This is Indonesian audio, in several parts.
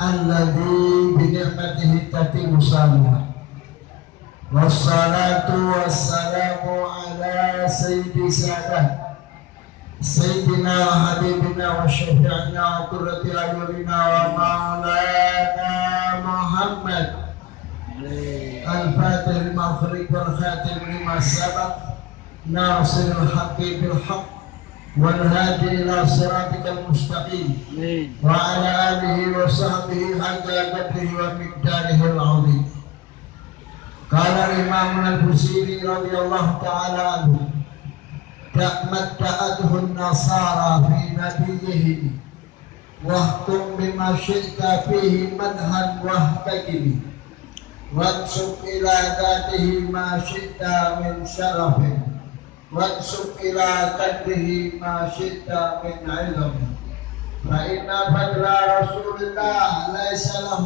alladzi bi ni'matihi tatimmu salihah. Wassalatu wassalamu ala sayyidi sadat sayyidina habibina wa syafi'ina wa qurrati a'yunina wa maulana Muhammad al-fatih lima ughliq wal khatim lima sabaq nasirul haqqi bil haqq والهادي إلى صراطك المستقيم وعلى آله وصحبه حق قدره ومقداره العظيم. قال الإمام البوصيري رضي الله تعالى عنه متعته النصارى في نبيه واحكم بما شئت فيه مدحا واهتكم وانسب إلى ذاته ما شئت من شرف وانسب إلى قدره ما شئت من علم فإن فضل رسول الله ليس له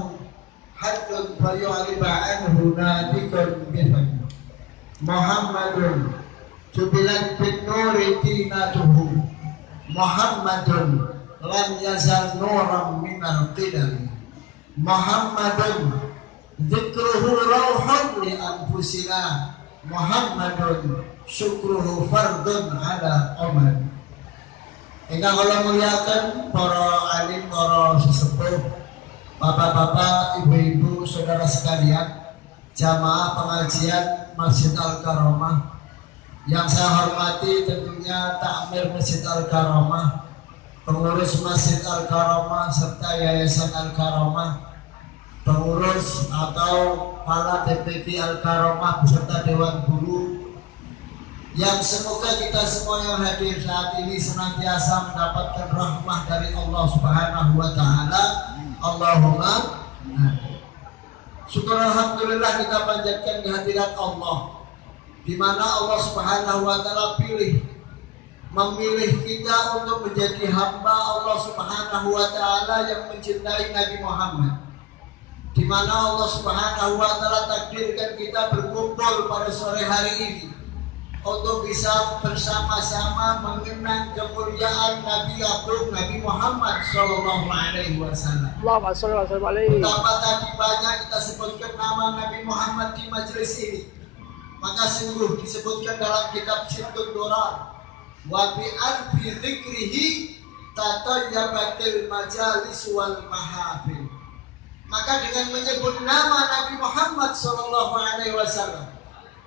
حد فيعرب عنه نادق بفضل محمد جبلت بالنور دينته محمد لم يزل نورا من القدم محمد ذكره روح لأنفسنا محمد syukruhu fardun ala umar. Ingkang kula muliakan para alim, para sesepuh, bapak-bapak, ibu-ibu, saudara sekalian, jamaah pengajian Masjid Al-Karomah. Yang saya hormati tentunya takmir Masjid Al-Karomah, pengurus Masjid Al-Karomah serta Yayasan Al-Karomah, pengurus atau para DPD Al-Karomah beserta Dewan Guru, yang semoga kita semua yang hadir saat ini senantiasa mendapatkan rahmah dari Allah Subhanahu wa Ta'ala. Allahumma syukur alhamdulillah kita panjatkan kehadirat Allah, di mana Allah Subhanahu wa Ta'ala memilih kita untuk menjadi hamba Allah Subhanahu wa Ta'ala yang mencintai Nabi Muhammad, di mana Allah Subhanahu wa Ta'ala takdirkan kita berkumpul pada sore hari ini untuk bisa bersama-sama mengenang kemuliaan Nabi Agung Nabi Muhammad Sallallahu Alaihi Wasallam. Betapa tadi banyak kita sebutkan nama Nabi Muhammad di majelis ini, maka sungguh disebutkan dalam kitab Syidul Durar, wa bi alfi dzikrihi tatayyabatil majalis wal mahafil. Maka dengan menyebut nama Nabi Muhammad Sallallahu Alaihi Wasallam,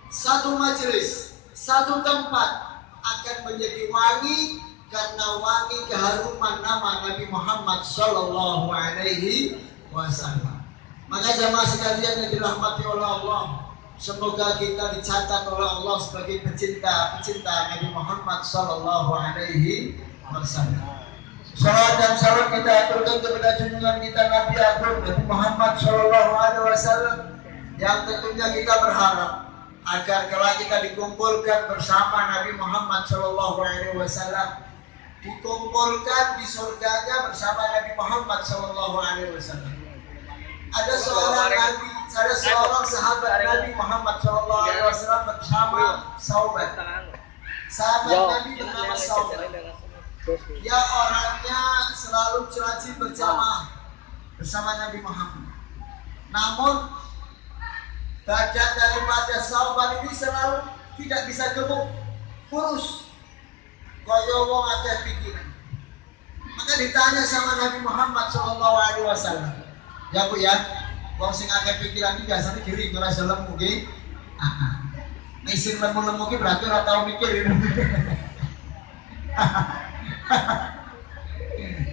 satu majelis, satu tempat akan menjadi wangi karena wangi keharuman nama Nabi Muhammad Sallallahu Alaihi Wasallam. Maka jamaah sekalian yang dirahmati oleh Allah, semoga kita dicatat oleh Allah sebagai pecinta Nabi Muhammad Sallallahu Alaihi Wasallam. Salawat dan salam kita aturkan kepada junjungan kita Nabi Agung Nabi Muhammad Sallallahu Alaihi Wasallam, yang tentunya kita berharap agar kalau kita dikumpulkan bersama Nabi Muhammad Shallallahu Alaihi Wasallam, dikumpulkan di surganya bersama Nabi Muhammad Shallallahu Alaihi Wasallam. Ada seorang sahabat Nabi Muhammad Shallallahu Alaihi Wasallam bersama sahabat Nabi bernama Saubat. Dia orangnya selalu rajin berjamaah bersama Nabi Muhammad. Namun badan daripada sahabat ini selalu tidak bisa gemuk, kurus, kaya wong akeh pikiran. Maka ditanya sama Nabi Muhammad Shallallahu Alaihi Wasallam, ya Bu ya, wong sing akeh pikiran ini biasanya kiri ora selem mungkin. Nek sing lemu-lemu ki berarti ora tau mikir ini.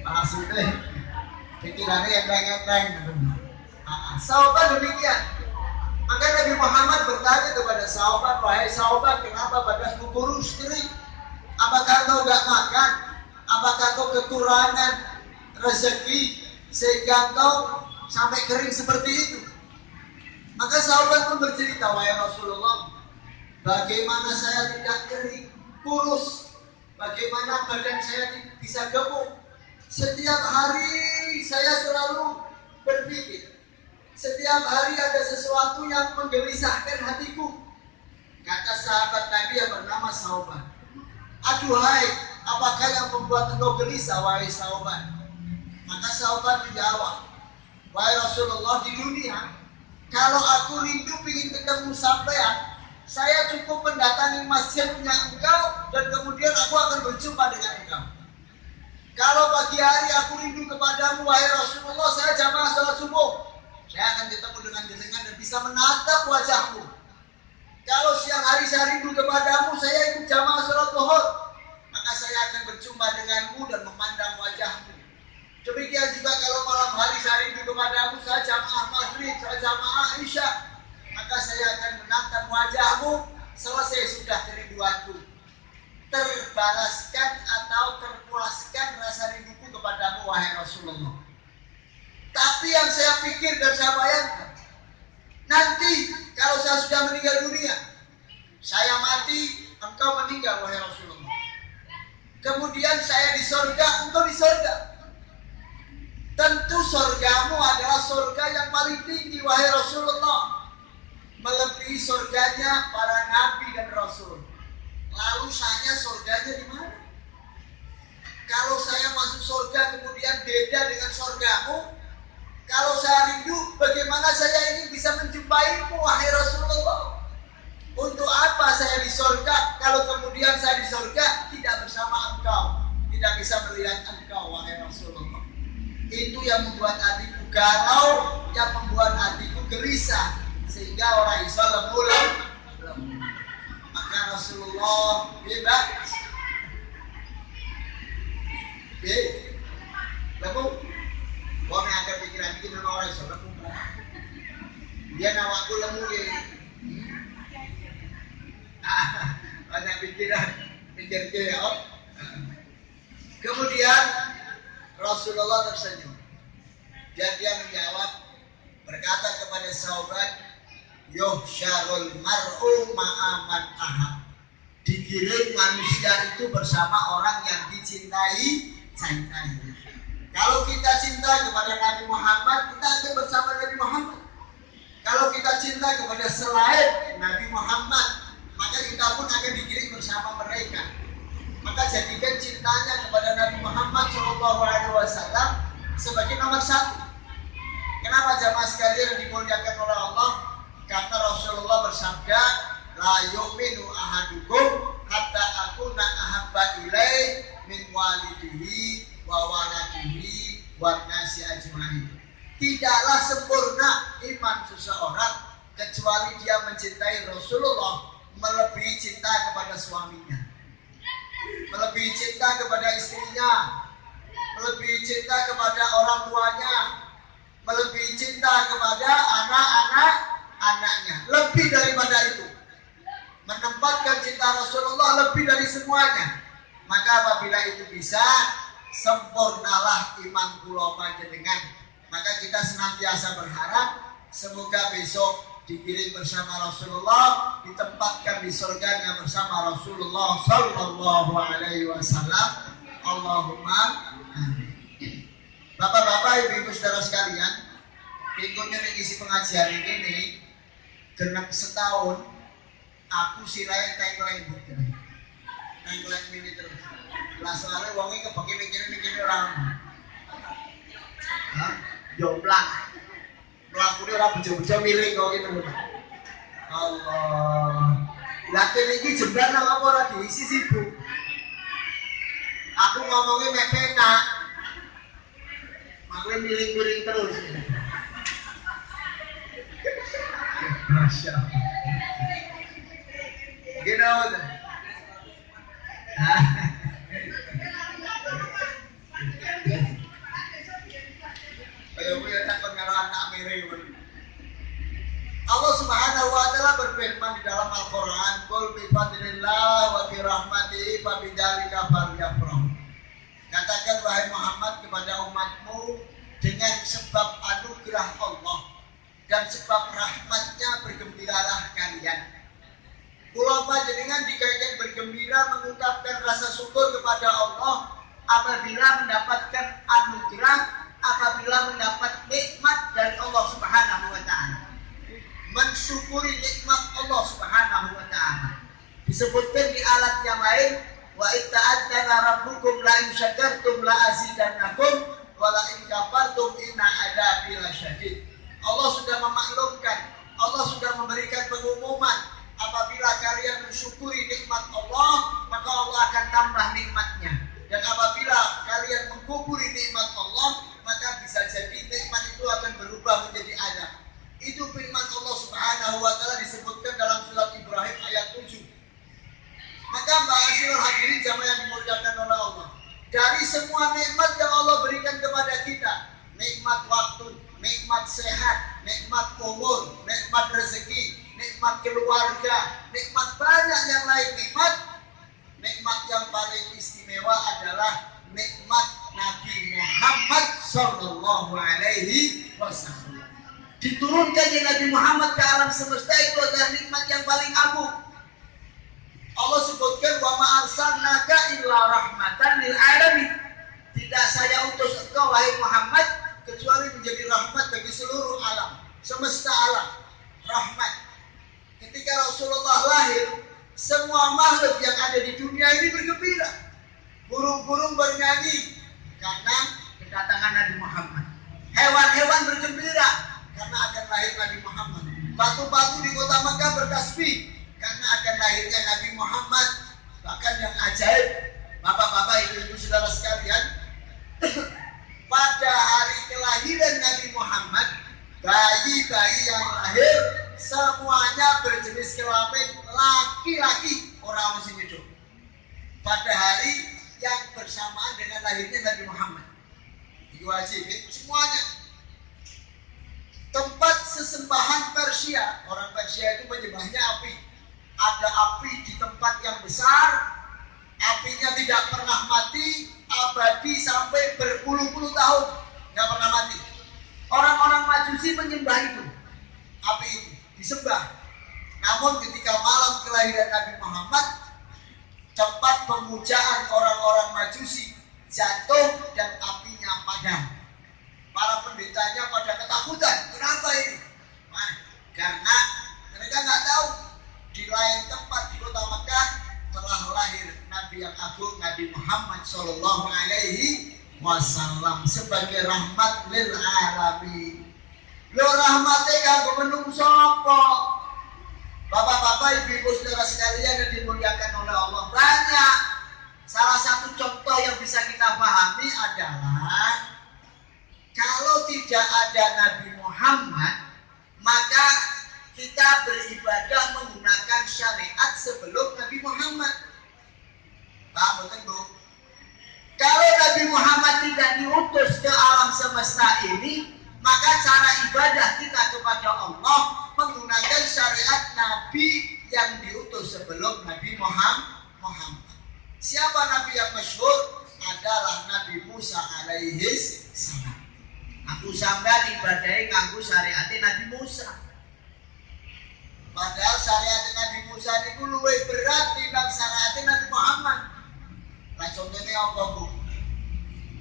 Maksudnya pikirannya enteng-enteng. Sahabat demikian. Maka Nabi Muhammad bertanya kepada sahabat, wahai sahabat, kenapa badanmu kurus kering? Apakah kau gak makan? Apakah kau kekurangan rezeki sehingga kau sampai kering seperti itu? Maka sahabat pun bercerita, wahai Rasulullah, bagaimana saya tidak kering, kurus? Bagaimana badan saya bisa gemuk? Setiap hari saya selalu berpikir, setiap hari ada sesuatu yang menggelisahkan hatiku. Kata sahabat Nabi yang bernama Sauban, aduhai, apakah yang membuat engkau gelisah wahai Sauban? Maka Sauban menjawab, wahai Rasulullah, di dunia kalau aku rindu ingin ketemu sampean, saya cukup mendatangi masjidnya engkau dan kemudian aku akan berjumpa dengan engkau. Kalau pagi hari aku rindu kepadamu wahai Rasulullah, saya jamaah salat subuh, saya akan ketemu dengan jenengan dan bisa menatap wajahmu. Kalau siang hari saya rindu kepadamu, saya ikut jamaah salat zuhur, maka saya akan berjumpa denganmu dan memandang wajahmu. Demikian juga kalau malam hari saya rindu kepadamu, saya jamaah maghrib, saya jamaah isya, maka saya akan menatap wajahmu. Selesai sudah kerinduanku, terbalaskan atau terpuaskan rasa rinduku kepadamu wahai Rasulullah. Tapi yang saya pikir dan saya bayangkan, nanti kalau saya sudah meninggal dunia, saya mati, engkau meninggal wahai Rasulullah. Kemudian saya di surga, engkau di surga. Tentu surgamu adalah surga yang paling tinggi wahai Rasulullah, melebihi surganya para nabi dan rasul. Lalu saya surganya di mana? Kalau saya masuk surga kemudian beda dengan surgamu, kalau saya rindu, bagaimana saya ingin bisa menjumpaimu wahai Rasulullah? Untuk apa saya di surga kalau kemudian saya di surga tidak bersama engkau, tidak bisa melihat engkau wahai Rasulullah? Itu yang membuat hatiku galau, yang membuat hatiku gelisah, sehingga orang Islam lembulan. Maka Rasulullah bebas, lemu, kau yang ada pikiran ini memang orang Islam lemu. Dia nawaku lemu dia, banyak pikiran, pikir dia. Kemudian Rasulullah tersenyum dan dia menjawab, berkata kepada sahabat, yuhsyarul mar'u ma'aman ahab. Digiring manusia itu bersama orang yang dicintai-cintainya. Kalau kita cinta kepada Nabi Muhammad, kita akan bersama Nabi Muhammad. Kalau kita cinta kepada selain Nabi Muhammad, maka kita pun akan digiring bersama mereka. Maka jadikan cintanya kepada Nabi Muhammad SAW sebagai nomor satu. Kenapa jamaah sekalian yang dimuliakan oleh Allah? Karena Rasulullah bersabda, la yu'minu ahadukum hatta akuna ahabba ilaih min walidihi wa waladihi wa nasi ajmain. Tidaklah sempurna iman seseorang kecuali dia mencintai Rasulullah melebihi cinta kepada suaminya, melebihi cinta kepada istrinya, melebihi cinta kepada orang tuanya, melebihi cinta kepada anak-anaknya. Lebih daripada itu, menempatkan cinta Rasulullah lebih dari semuanya. Maka apabila itu bisa, sempurnalah iman kula panjenengan. Maka kita senantiasa berharap semoga besok dikirim bersama Rasulullah, ditempatkan di surganya bersama Rasulullah Sallallahu Alaihi Wasallam. Allahumma amin. Bapak-bapak, ibu-ibu saudara sekalian, minggunya isi pengajian ini genap setahun, aku sirai tengkleng bukti, tengkleng ini terus. Lah soalnya wongnya kebagi mikir orang, jomblang. Pelakunya orang bejo-bejo milih kok gitu. Allah. Latin ini jembar apa ora diisi sibuk. Aku ngomongnya mek penak. Makanya miling-miling terus. Masya Allah. Gitu aja. Allah Subhanahu wa taala berfirman di dalam Al-Qur'an, "Qul bi fadlillah wa bi rahmatihi fa bidzalika falyafrahu." Katakan wahai Muhammad kepada umatmu, dengan sebab anugerah Allah dan sebab rahmatnya bergembiralah kalian. Kula panjenengan dikaitkan bergembira mengucapkan rasa syukur kepada Allah apabila mendapatkan anugerah, apabila mendapat nikmat dari Allah Subhanahu wa taala. Mensyukuri nikmat Allah Subhanahu wa taala. Disebutkan di alat yang lain, wa itta'adzana rabbukum la in syakartum la azidannakum wa la in kafartum inna adzabi lasyadid. nikmat waktu, nikmat sehat, nikmat umur, nikmat rezeki, nikmat keluarga, nikmat banyak yang lain nikmat. Nikmat yang paling istimewa adalah nikmat Nabi Muhammad Sallallahu Alaihi Wasallam. Diturunkannya Nabi Muhammad ke alam semesta itu adalah nikmat yang paling agung. Allah sebutkan wa ma arsalnaka illa rahmatan lil alamin. Tidak saya utus engkau wahai Muhammad kecuali menjadi rahmat bagi seluruh alam, semesta alam, rahmat. Ketika Rasulullah lahir, semua makhluk yang ada di dunia ini bergembira. Burung-burung bernyanyi karena kedatangan Nabi Muhammad. Hewan-hewan bergembira karena akan lahir Nabi Muhammad. Batu-batu di kota Mekah bertasbih karena akan lahirnya Nabi Muhammad. Bahkan yang ajaib, bapak-bapak, ibu-ibu, saudara sekalian, pada hari kelahiran Nabi Muhammad, bayi-bayi yang lahir semuanya berjenis kelamin laki-laki, orang masih hidup. Pada hari yang bersamaan dengan lahirnya Nabi Muhammad, itu wajib semuanya. Tempat sesembahan Persia, orang Persia itu menyembahnya api. Ada api di tempat yang besar, apinya tidak pernah mati, abadi sampai berpuluh-puluh tahun, nggak pernah mati. Orang-orang Majusi menyembah itu, api itu disembah. Namun ketika malam kelahiran Nabi Muhammad, tempat pemujaan orang-orang Majusi jatuh dan apinya padam. Para pendetanya pada ketakutan. Kenapa ini? Karena mereka nggak tahu di lain tempat di kota Mekah telah lahir Nabi yang agung, Nabi Muhammad Sallallahu Alaihi Wasallam sebagai rahmat lil alamin. Lo rahmatnya kanggo menungso apa? Bapak-bapak, ibu-ibu, saudara sekalian yang dimuliakan oleh Allah, banyak. Salah satu contoh yang bisa kita pahami adalah kalau tidak ada Nabi Muhammad, maka kita beribadah menggunakan syariat sebelum Nabi Muhammad. Paham betul, Bu? Kalau Nabi Muhammad tidak diutus ke alam semesta ini, maka cara ibadah kita kepada Allah menggunakan syariat Nabi yang diutus sebelum Nabi Muhammad. Siapa Nabi yang masyhur? Adalah Nabi Musa alaihi salam. Aku sampean ibadahe nganggo syariat Nabi Musa. Padahal syariat Nabi Musa itu luwih berat timbang syariat Nabi Muhammad. Lah contohnya apa, Bu?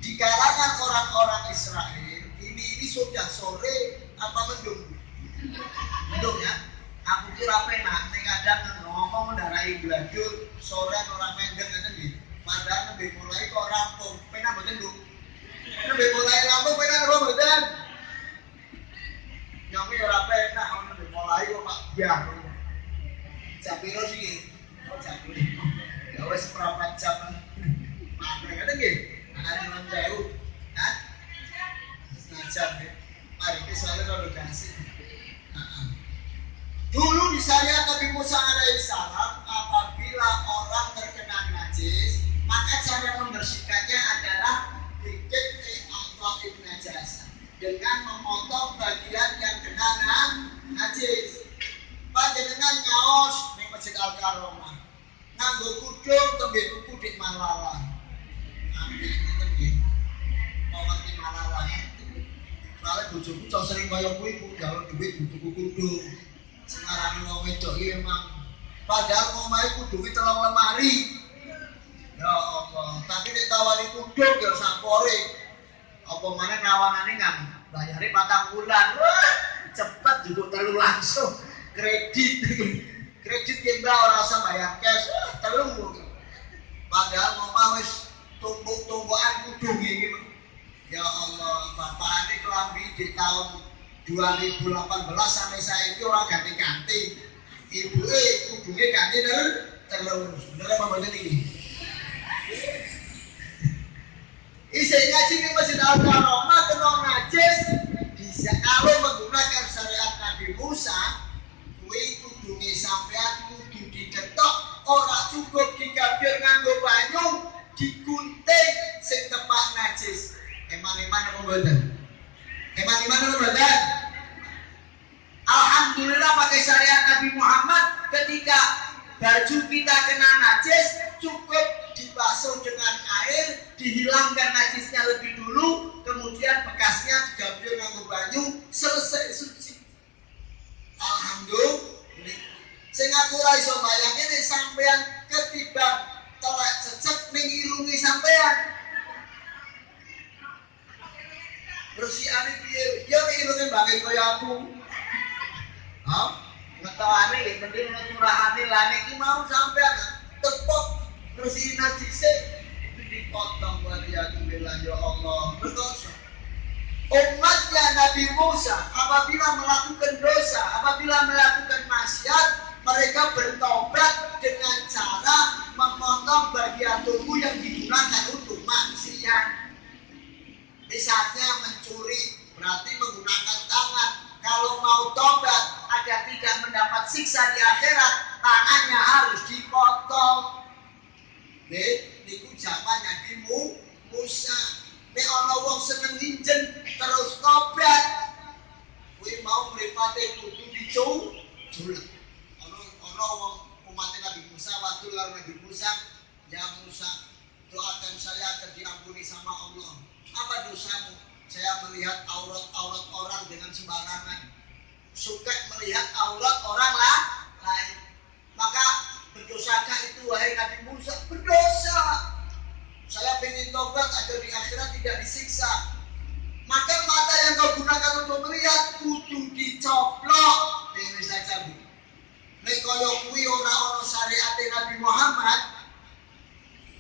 Di kalangan orang-orang Israel, ini sudah sore apa mendung? Mendung ya. Aku kira penak, nek kadang ngomong ndarai gladur, sore orang mendeng ngene nggih. Padahal nembe mulai kok rampung, penak mboten, Bu? Nembe mulai rampung penak apa mboten? Nyami ora penak, nembe mulai kok Pak Biar. Jam piro sih? Oh, jam 5. Ya wis seperempat jam. Mana ngene nggih? Ana 9.000. Hah? Setengah jam ya. Mari kita soalnya kalau kasih. Dulu di syariat Nabi Musa alaihissalam, apabila orang terkena najis, maka cara membersihkannya adalah bikin atau najis dengan memotong bagian yang kena najis. Panjenengan ngaos ning Masjid Al Karomah, nganggo kudung tembe tuku dik Malala. Ambil ngeten nggih. Mau ngerti Malala. Soale bojoku cok sering kaya kuwi ku gawe duit tuku kudung. Sekarang wong wedok iki emang padahal omahe kudunge 3 lemari. Ya Allah, tapi nek tawani kudung ya sapore. Apa maneh nawanane kan bayare 4 bulan. Wah, cepet juga telu langsung. Kredit ki mbak ora usah bayar cash, telu. Padahal omah wis tumbuk-tumbukan kudung iki. Ya Allah, bapakane kelambi di tahun 2018 sampai saiki ora ganti-ganti. Ibuke kudunge ganti terus. Bener apa mboten iki? Isih ngaji ning Masjid Al Karomah kena najis bisa kalau menggunakan syariat Nabi Musa. Kuwi kudunge sampean kudu diketok, ora cukup digabir nganggo banyu, digunting sing tepak najis. Eman-eman apa mboten? Iman dulu brother. Alhamdulillah pakai syariat Nabi Muhammad, ketika baju kita kena najis cukup dibasuh dengan air, dihilangkan najisnya lebih dulu, kemudian bekasnya digambil nganggo banyu, selesai suci. Alhamdulillah. Sing aku ora iso bayangke nek sampean ketiban telek cecek ning irunge sampean. Bersihane piye? Ya irunge banget kaya aku. Hah? Ngetokane ya penting ngeturahane lane iki mau sampean tepok bersihin najise itu dipotong buat ya Allah. Berdosa. Umatnya Nabi Musa apabila melakukan dosa, apabila melakukan maksiat, mereka bertobat dengan cara memotong bagian tubuh yang digunakan untuk maksiat. Misalnya mencuri, berarti menggunakan tangan. Kalau mau tobat agar tidak mendapat siksa di akhirat, tangannya harus dipotong. Niku zamannya Nabi Musa. Nek ana wong seneng nginjen terus tobat, kuwi mau mripate kudu diculek. Ana wong umat Nabi Musa waktu karo Nabi Musa, ya Musa, doakan saya agar diampuni sama Allah. Apa dosamu? Saya melihat aurat orang dengan sembarangan. Suka melihat aurat orang lain. Maka berdosakah itu wahai Nabi Musa? Berdosa. Saya ingin tobat agar di akhirat tidak disiksa. Maka mata yang kau gunakan untuk melihat kudu dicoplok. Ini saja Bu. Nek kaya kuwi ora ana syariat Nabi Muhammad,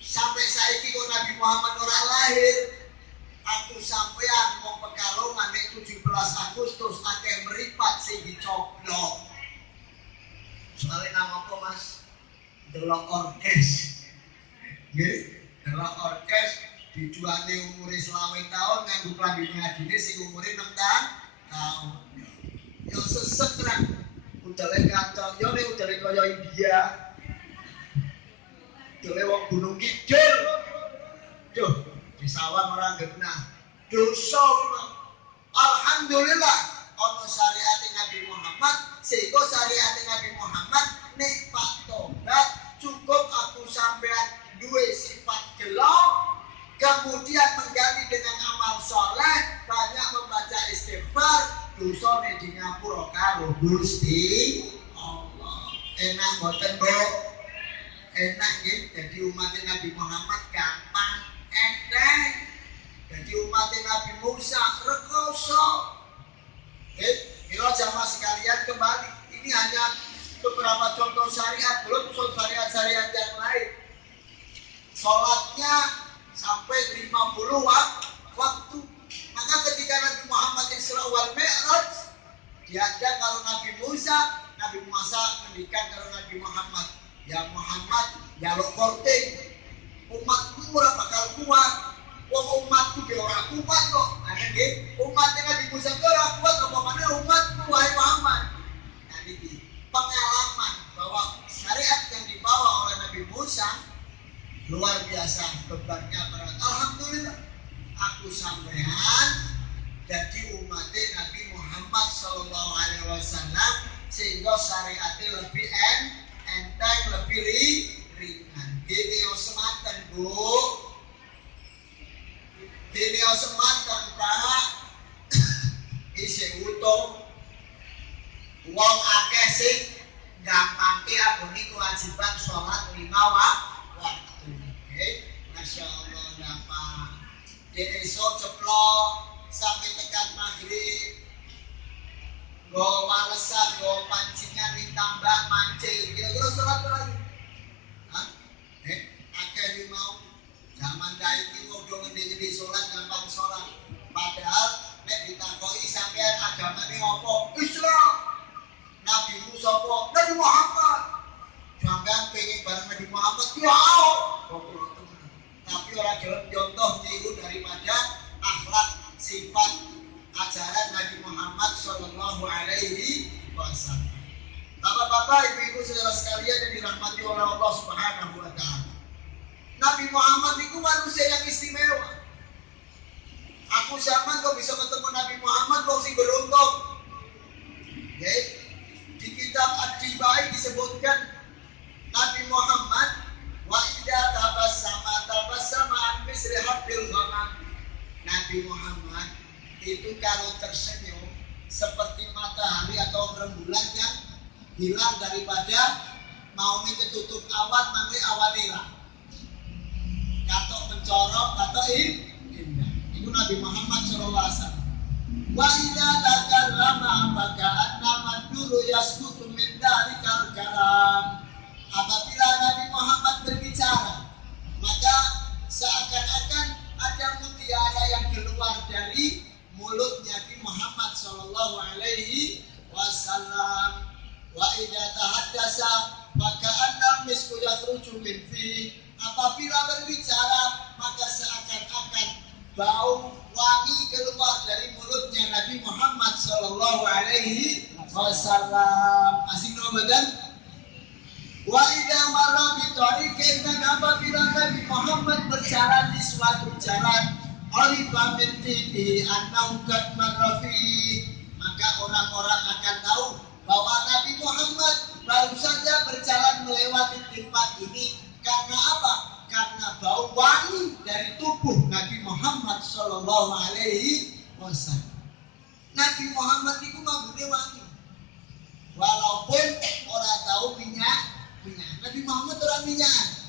sampai saiki kok Nabi Muhammad ora lahir, aku sampean wong Pekalongan nek 17 Agustus akeh meripat sing dicoplok. Soale nama apa Mas? Delok orkes. Nggih. Delok orkes dijuane umure 20 tahun nganggo klambine adine sing umure 6 tahun. Yo sesek ra. Udale kantong yo nek udale kaya India. Dole wong Gunung Kidul. Duh, di sawah ora genah. Dosa. Alhamdulillah ana syariat Nabi Muhammad, sehingga syariat Nabi Muhammad nek pak tobat cukup aku sampean duwe sifat gelo, kemudian mengganti dengan amal soleh, banyak membaca istighfar, dosane di ngapura karo Gusti Allah. Enak mboten Bu? Enak nggih dadi umat Nabi Muhammad gampang, enteng. Jadi umat Nabi Musa rekoso. Mila jamaah sekalian kembali, ini hanya beberapa contoh syariat, belum syariat-syariat yang lain. Sholatnya sampai 50 waktu. Maka ketika Nabi Muhammad Isra wal Mi'raj diajak kalau Nabi Musa mendikan kalau Nabi Muhammad, ya Muhammad, ya lo korting, umatmu ora bakal kuat. Wong umatku ge ora kuat kok. Ana nggih, umat Nabi Musa ora kuat apa maneh umatmu wahai Muhammad. Nah iki pengalaman bahwa syariat yang dibawa oleh Nabi Musa luar biasa, bebannya berat. Alhamdulillah aku sampean jadi umat Nabi Muhammad sallallahu alaihi wasallam, sehingga syariatnya lebih enteng, lebih ringan. Gini yo semanten Bu. Gini yo semanten Pak. Isih utuh. Wong akeh sing gampangke abone kewajiban sholat 5 waktu. Masya Allah dapat. Dia esok ceplok sampai tekan maghrib. Go walesan, go pancingan ditambah mancing. Kira-kira sholat lagi. Hah? Akeh mau zaman daiki wong do ngendi-endi sholat gampang sholat. Kamu zaman kok bisa ketemu Nabi Muhammad kok sing beruntung. Ya, di kitab Ad-Dibai disebutkan Nabi Muhammad wa idza tabassama an misri habbil ghamam. Nabi Muhammad itu kalau tersenyum seperti matahari atau rembulan yang hilang daripada mau ketutup awan mangke awan hilang. Katok mencorok, katok indah. Itu Nabi Muhammad SAW. Wa idza takallama maka annama dulu yaskutu min dalikal kalam. Apabila Nabi Muhammad berbicara, maka seakan-akan ada mutiara yang keluar dari mulut Nabi Muhammad sallallahu alaihi wasallam. Wa idza tahaddasa maka annam misku yakhruju min fi. Apabila berbicara maka seakan-akan bau wangi keluar dari mulutnya Nabi Muhammad sallallahu alaihi wasallam. Asing badan. Wa idza marra bi tariqin, dan apabila Nabi Muhammad berjalan di suatu jalan, alifa min tibi annahu qad marra fi, maka orang-orang akan tahu bahwa Nabi Muhammad baru saja berjalan melewati tempat ini. Karena apa? Karena bau wangi dari tubuh Nabi Muhammad sallallahu alaihi wasallam. Nabi Muhammad itu mambune wangi. Walaupun orang tahu minyak. Nabi Muhammad orang minyak.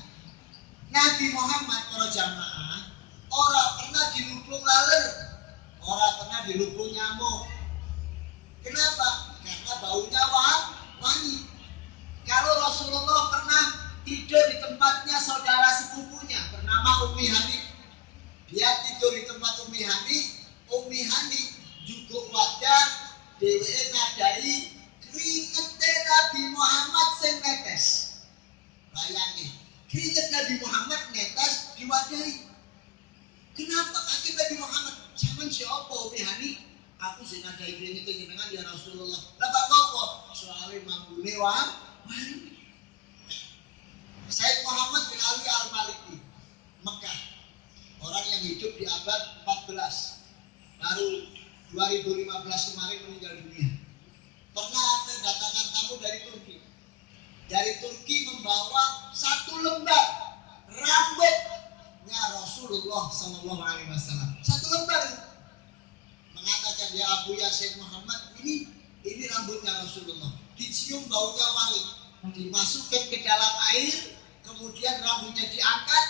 Nabi Muhammad para jamaah orang pernah dilubung laler, orang pernah dilubung nyamuk. Kenapa? Karena baunya wangi. Kalau Rasulullah pernah tidur di tempatnya saudara sepupunya bernama Ummi Hani. Dia tidur di tempat Ummi Hani. Ummi Hani juga wajah dheweke nadai keringetnya Nabi Muhammad sing netes. Bayangin, keringet Nabi Muhammad netes diwadahi. Kenapa? Akhirnya Nabi Muhammad zaman siapa Ummi Hani? Aku sing nadai keringet jenengan ya Rasulullah. Lah kok apa? Soale mambune wangi. Said Muhammad bin Ali Al-Maliki, Mekah. Orang yang hidup di abad 14. Baru 2015 kemarin meninggal dunia. Pernah ada datangan tamu dari Turki. Dari Turki membawa satu lembar rambutnya Rasulullah Sallallahu Alaihi Wasallam. Satu lembar. Mengatakan ya Abu ya Said Muhammad, ini rambutnya Rasulullah. Dicium baunya wangi. Dimasukkan ke dalam air, kemudian rambutnya diangkat,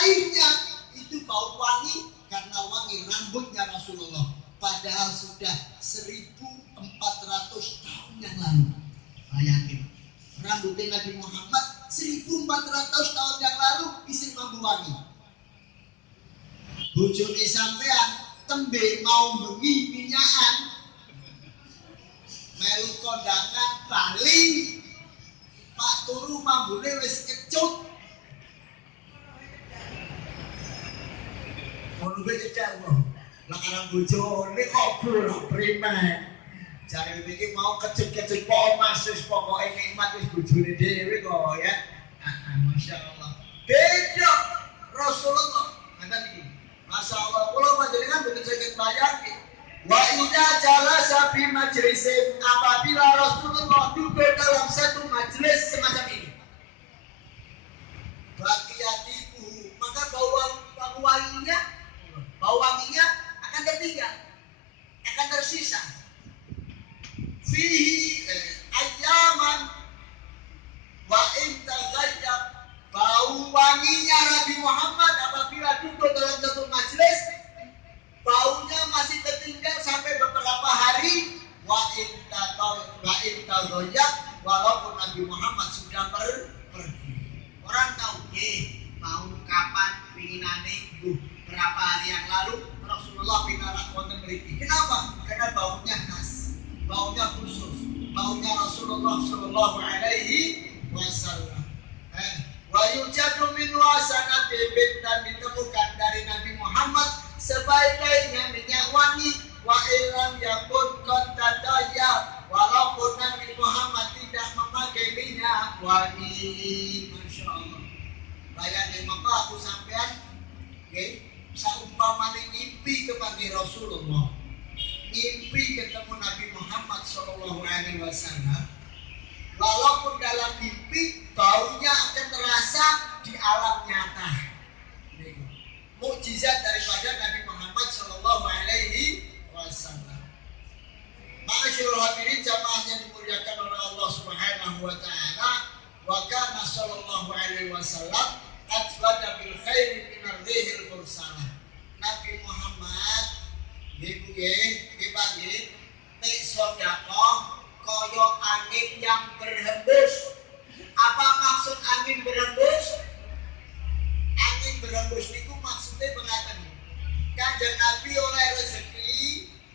airnya itu bau wangi karena wangi rambutnya Rasulullah. Padahal sudah 1400 tahun yang lalu. Bayangin, rambutnya Nabi Muhammad 1400 tahun yang lalu isi mambu wangi. Bojone sampean tembe mau bengi minyakan, melu kondangan Bali, Pak turu mambune wis kecut. Ono wis cedak kok. Lah karang bojone kok buruk primen. Jare iki mau kecut-kecut pomas wis pokoke nikmat wis bojone dhewe kok ya. Masyaallah. Beda Rasulullah. Ngaten iki. Masyaallah kula panjenengan boten saged bayangke. Wa idza jalasa fi majlisin, apabila Rasulullah duduk dalam satu majelis semacam ini, bakiyatiku, maka bau wanginya akan tertinggal, akan tersisa. Fihi ayaman wa intaghayyab, bau wanginya Nabi Muhammad apabila duduk dalam satu majelis, baunya masih tertinggal sampai beberapa hari. Wa intaghayyab, walaupun Nabi Muhammad sudah pergi. Orang tahu, mau kapan pinginane, berapa hari yang lalu Rasulullah pinarak wonten mriki. Kenapa? Karena baunya khas, baunya khusus, baunya Rasulullah sallallahu alaihi wasallam. Wa yujadu min wasanati bint, dan ditemukan dari Nabi Muhammad sebaik-baiknya minyak wangi. Wa ilam yakun qad tadayya, walaupun Nabi Muhammad Rasulullah mimpi ketemu Nabi Muhammad Shallallahu Alaihi Wasallam, walaupun dalam mimpi baunya akan terasa di alam nyata. Mukjizat daripada Nabi Muhammad Shallallahu Alaihi Wasallam. Ma'asyiral hadirin jamaah yang dimuliakan oleh Allah Subhanahu Wa Taala, wa kana Shallallahu Alaihi Wasallam ajwada bil khairi min ar-rihil mursalah. Nabi Muhammad dibagi nek sedekah kaya angin yang berhembus. Apa maksud angin berhembus? Angin berhembus itu maksudnya mengatakan Kanjeng Nabi oleh rezeki,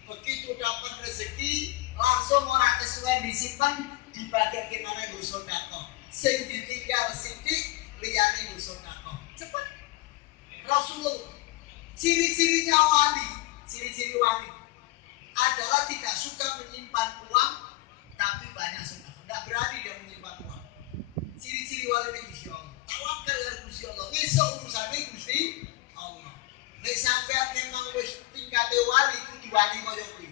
begitu dapat rezeki langsung orang kesuwen disimpan dibagi gimana sedekah. Sing ditinggal sidik liyane sedekah. Cepat. Rasulullah ciri-cirinya wali, ciri-ciri wali adalah tidak suka menyimpan uang tapi banyak sedekah. Tidak berani dia menyimpan uang. Ciri-ciri wali ini Gusti Allah. Tawakal ya Gusti Allah. Besok urusannya Gusti Allah. Nek sampean memang wis tingkate wali kudu wali kaya kuwi.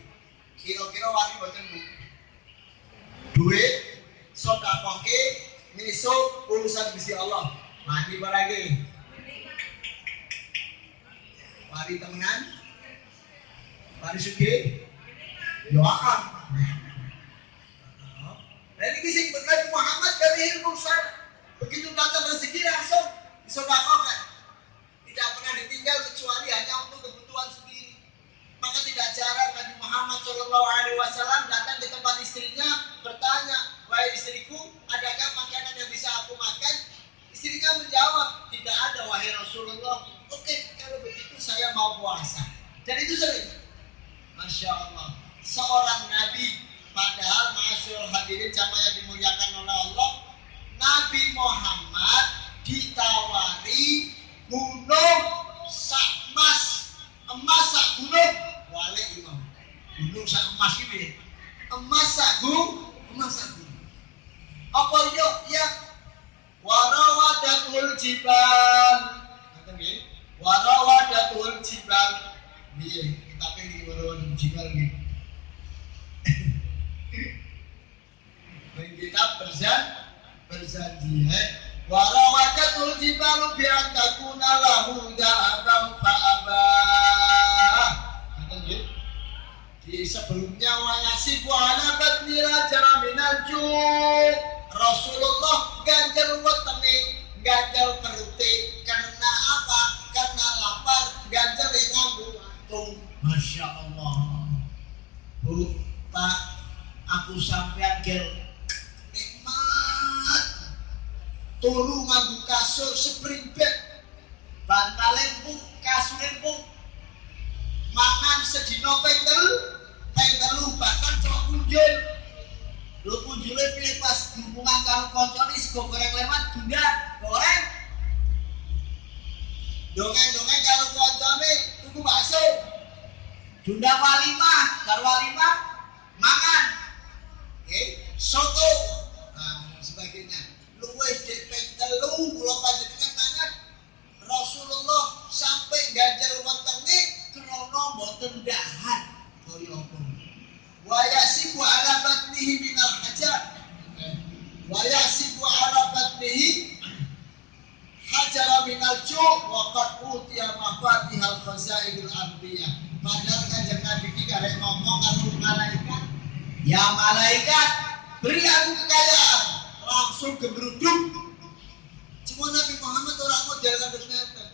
Kira-kira wali boten Bu. Duit sedekahke besok urusan Gusti Allah. Mati lagi. Wali temenan. Wali sugih. Ya am. Dan ini sing Nabi Muhammad dari Mursal. Begitu datang rezeki langsung disedekahkan. Tidak pernah ditinggal kecuali hanya untuk kebutuhan sendiri. Maka tidak jarang Nabi Muhammad Shallallahu Alaihi Wasallam datang ke tempat istrinya bertanya, wahai istriku, adakah makanan yang bisa aku makan? Istrinya menjawab, tidak ada wahai Rasulullah. Oke, kalau begitu saya mau puasa. Dan itu sering. Masya Allah. Seorang Nabi, padahal ma'asyiral hadirin jamaah yang dimuliakan oleh Allah, Nabi Muhammad ditawari gunung sak emas sak gunung, wale imam. Gunung sak emas ini, emas sak gunung. Apa yuk ya? Warawadatul jibal. Kata nggih? Warawadatul jibal. Nggih, kita pengen warawadatul jibal nggih. Kita berjanji warawadatul jibalu bi an takuna lahu da'aban fa'abah. Kata nggih? Di sebelumnya wayasibu ala batni rajara minal ju'. Rasulullah ganjel wetenge, ganjel perute karena apa? Karena lapar, ganjel nganggo watu. Masya Allah. Bu, Pak, aku sampean gel nikmat. Turu nganggo kasur spring bed, bantal empuk, kasur empuk. Mangan sedina ping telu, bahkan cok punjul. Lho punjule pilih pas hubungan karo kancane sego goreng lewat dundang, goreng. Dongeng-dongeng karo kancane tuku bakso. Dundang walimah, karo walimah mangan. Soto. Nah, sebagainya. Luwih diping telu kula panjenengan mangan. Rasulullah sampai ganjel wetenge krana mboten dahan. Kaya apa? Wa yasibu ala batnihi minal hajar. Wa yasibu ala batnihi hajar minal ju' wa qad utiya mafatihal khazainil ardiyah. Padahal kanjeng Nabi iki karek ngomong karo malaikat, ya malaikat, beri aku kekayaan. Langsung gembruduk. Cuma Nabi Muhammad orang model kados ngeten.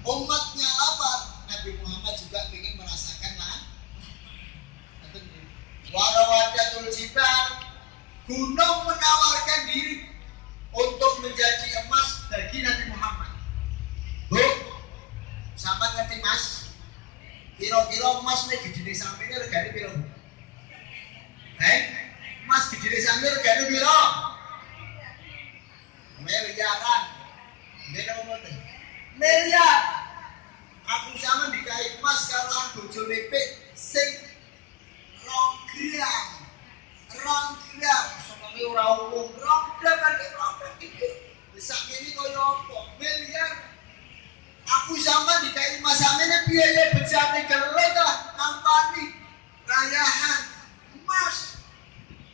Umatnya lapar, Nabi Muhammad juga ingin merasakan lah. Warawadatul jibal, gunung menawarkan diri untuk menjadi emas bagi Nabi Muhammad. Bu, sama ngerti mas? Kira-kira emas nih gede sampingnya regane piro? Emas gede sampingnya regane piro? Miliaran. Nggih ngoten. Miliar. Aku sama dikai emas karo bojo lepek sing 2 gram. Sampe ora umum 2 gram iki. Sak ini koyo apa? Miliar. Aku sama dikai emas biaya bejane gelo ta nampani rayahan emas.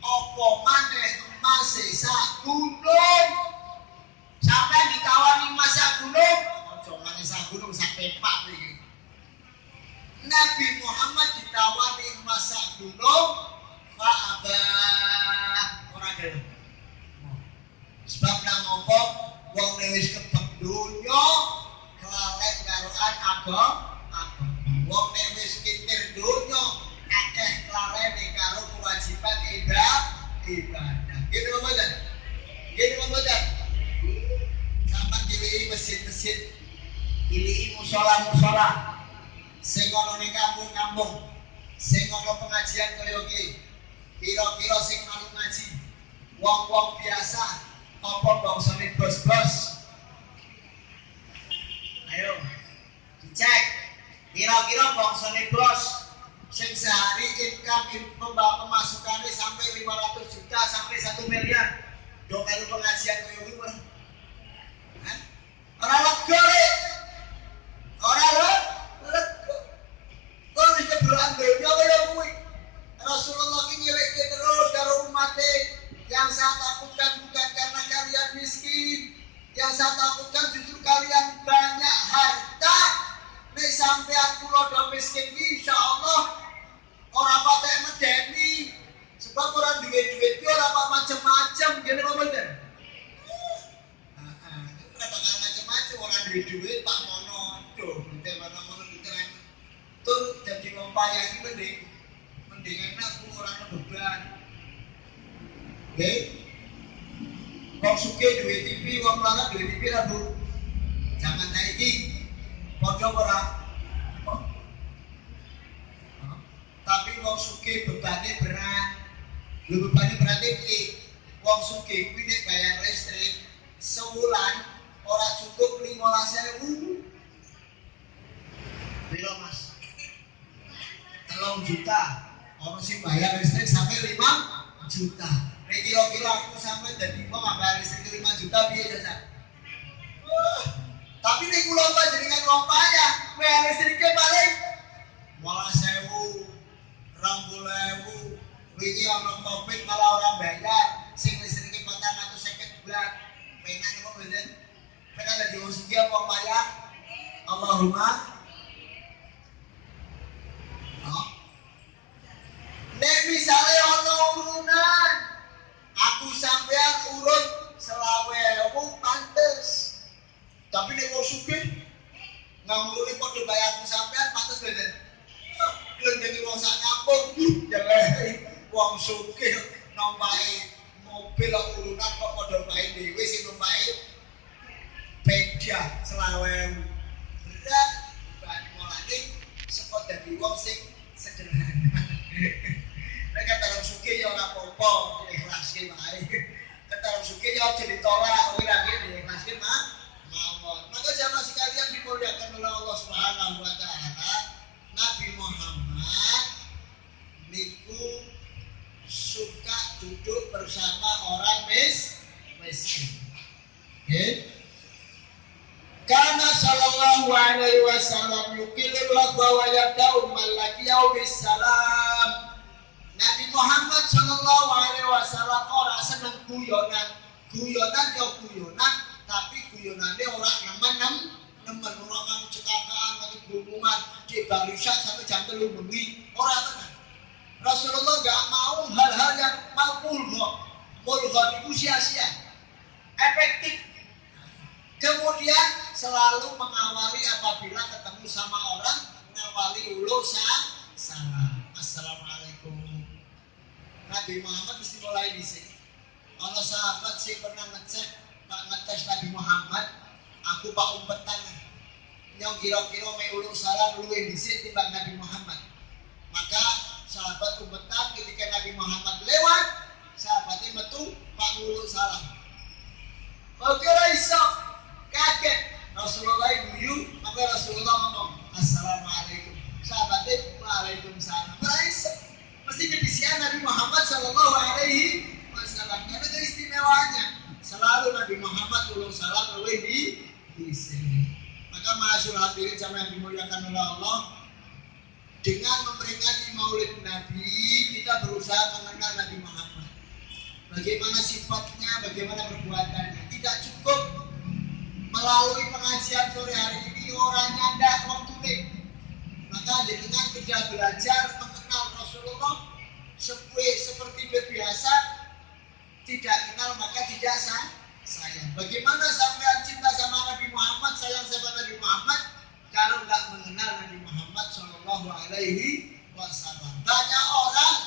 Apa maneh emas sak gunung. Sampai ditawani emas sak gunung, aja maneh sak gunung sak pepak iki. Nabi Muhammad ditawani emas sak gunung, ora gelem. Sebab nang apa wong wis kebek donya kelalen karoan agama. Wong wis kintir donya akeh kelalene karo kewajiban ibadah. Gitu mboten? Gitu mboten? Sampai dilihi masjid-masjid, dilihi musola-musola, sing ana ning kampung-kampung, sing ana pengajian kaya iki. Pira-pira sing malu ngaji, wong-wong biasa, apa bangsane bos-bos. Ayo, dicek. Kira-kira bangsane bos sing sehari income pemasukannya sampai 500 juta sampai 1 miliar. Dong melu pengajian kaya iki, Bro. Orang lega orang lega kok wis kebelaan dunia kaya kuwi. Rasulullah ki nyeleke terus karo umatnya. Yang saya takutkan bukan karena kalian miskin, yang saya takutkan justru kalian banyak harta. Nek sampean kula do miskin ki insyaallah ora patek medeni. Sebab orang duit-duit ki ora macam-macam ngene kok mboten. Katakan macam-macam orang duit Pak Mono, tuh, kita mana-mana diterang, tuh jadi ngompaya ini mending enak pun orang beban, oke? Wong suke duit TV, wong lara duit TV lah bu, jangan naiki, pojok orang, tapi wong suke bebannya berat, bebannya berarti wong suke ini bayar listrik sebulan. Orang cukup 15.000. Piro Mas? 3 juta. Orang sih bayar listrik sampai 5 juta. Nek kira-kira aku sampai dadi wong bayar listrik 5 juta piye jajan? Tapi nek kula panjenengan wong payah, bayar listriknya paling 15.000, 20.000. Wingi ana Covid malah orang bayar, sing listriknya 450 bulan. Penak kok mboten? Penak lagi wong sugih apa payah? Allahumma. Nek misale ana urunan, aku sampean urut 20.000 pantes. Tapi nek wong sugih ngamurune padha bayar aku sampean pantes mboten? Lha dadi wong sak kampung, jelek wong sugih nombake mobil urunan kok padha bae dhewe sing numpak beda 20.000. Berat bani mulane saka dadi wong sing sederhana. Nek kata sugih ya ora apa-apa, ikhlaske wae. Kata sugih ya aja ditolak, ora ngene ikhlaske mawon. Maka jamaah sekalian dimuliakan oleh Allah Subhanahu wa taala, Nabi Muhammad niku suka duduk bersama orang miskin. Okay? Karena sallallahu alaihi wasallam yukilul wa yabda'u man laqiyau bisalam. Nabi Muhammad sallallahu alaihi wasallam ora seneng guyonan. Guyonan ya guyonan, tapi guyonane ora nemen ora mang cekakaan nganti gumuman di barisan sampai jam 3 bengi. Ora tenan. Rasulullah enggak mau hal-hal yang mulghah itu sia-sia. Efektif. Kemudian selalu mengawali apabila ketemu sama orang, mengawali dulu salam. Assalamualaikum. Nabi Muhammad mesti mulai di sini. Kalau sahabat sih pernah ngetes Nabi Muhammad, aku pak umpetan. Yang kira-kira meulur salam luwih dhisik timbang Nabi Muhammad. Maka sahabat umpetan ketika Nabi Muhammad lewat, sahabatnya metu pak ngulur salam. Oke lah iso. Kaget Rasulullah guyu, maka Rasulullah ngomong Assalamualaikum. Sahabatnya Waalaikumsalam. Mesti kedisian Nabi Muhammad Sallallahu Alaihi Wasallam. Karena itu istimewanya selalu Nabi Muhammad ulun salam lebih di sini. Maka masyhur hadirin sama yang dimuliakan oleh Allah, dengan memperingati Maulid Nabi kita berusaha mengenal Nabi Muhammad. Bagaimana sifatnya, bagaimana perbuatannya. Tidak cukup melalui pengajian sore hari ini orangnya tidak waktu nih. Maka dengan kita belajar mengenal Rasulullah seperti biasa, tidak kenal maka tidak sayang. Bagaimana sampean cinta sama Nabi Muhammad, sayang sama Nabi Muhammad, kalau nggak mengenal Nabi Muhammad Shallallahu Alaihi Wasallam? Banyak orang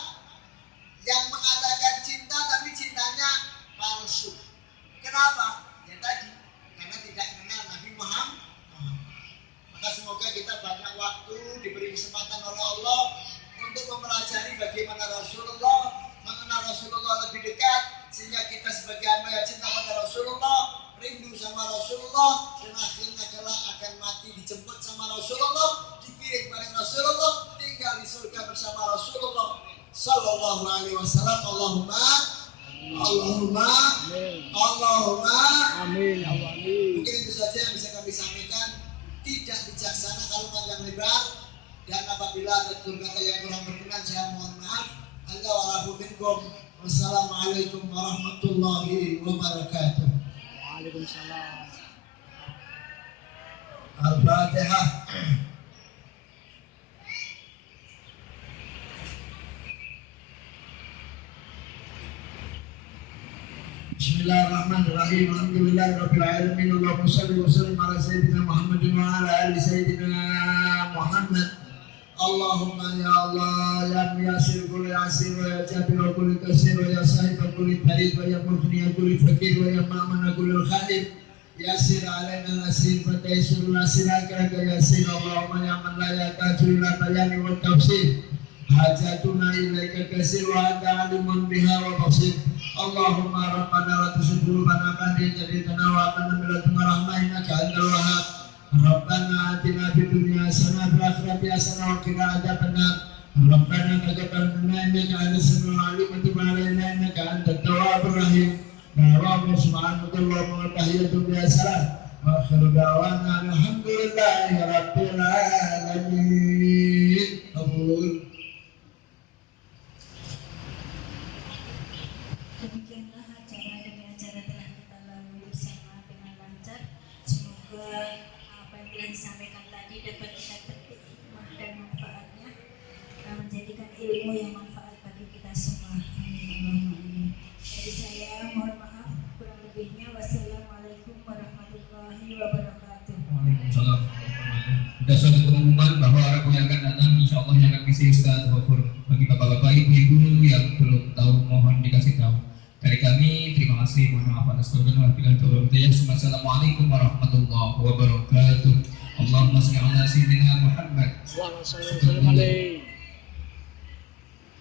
yang mengatakan cinta tapi cintanya palsu. Kenapa? Ya tadi, karena tidak kenal Nabi Muhammad. Maka semoga kita banyak waktu diberi kesempatan oleh Allah untuk mempelajari bagaimana Rasulullah, mengenal Rasulullah lebih dekat, sehingga kita sebagai hamba yang cinta pada Rasulullah, rindu sama Rasulullah, dan akhirnya kelak akan mati dijemput sama Rasulullah, dikirim pada Rasulullah, tinggal di surga bersama Rasulullah Sallallahu Alaihi Wasallam. Allahumma amin. Mungkin itu saja yang bisa kami sampaikan. Tidak bijaksana kalau panjang lebar, dan apabila ada kata yang kurang berkenan saya mohon maaf. Wassalamualaikum warahmatullahi wabarakatuh. Waalaikumsalam. Al-Fatihah. Bismillahirrahmanirrahim. Alhamdulillahirabbil alamin. Allahumma shalli wa sallim ala sayyidina Muhammadin wa ala ali sayyidina Muhammad. Allahumma ya Allah ya Yasir kulli asir wa ya Jabir kulli kasir wa ya Sahib kulli farid wa ya Mughni kulli fakir wa ya Ma'man kulli khadir. Yasir alaina nasir wa taysir nasira ka yasir. Allahumma ya man la yaqdiru la bayani wa tafsir. Hajatuna ilaika kasir wa anta alimun biha wa basir. Allahumma rabbana la tuzigh qulubana ba'da idh hadaytana wa hab lana min ladunka rahmah innaka antal wahhab. Rabbana atina fid dunya hasanah wa fil akhirati hasanah wa qina adzabannar. Rabbana taqabbal minna innaka antas samiul alim wa tub 'alaina innaka antat tawwabur rahim. Allahumma subhanaka wa tahiyyatu biha salam wa akhiru da'wana alhamdulillahi rabbil alamin. Amin. Demikianlah acara demi acara telah kita lalui bersama dengan lancar. Semoga apa yang telah disampaikan tadi dapat kita petik hikmah dan manfaatnya, dan menjadikan ilmu yang manfaat bagi kita semua. Amin. Dari saya mohon maaf kurang lebihnya. Wassalamualaikum warahmatullahi wabarakatuh. Waalaikumsalam. Sudah suatu pengumuman bahwa orang yang akan datang insya Allah yang akan kasih Ustaz Ghafur. Bagi bapak-bapak ibu-ibu yang belum tahu mohon dikasih tahu. Dari kami terima kasih, mohon maaf atas kekurangan dan kelebihan. Assalamualaikum warahmatullahi wabarakatuh. Allahumma shalli ala sayyidina Muhammad. Allahumma shalli alaihi.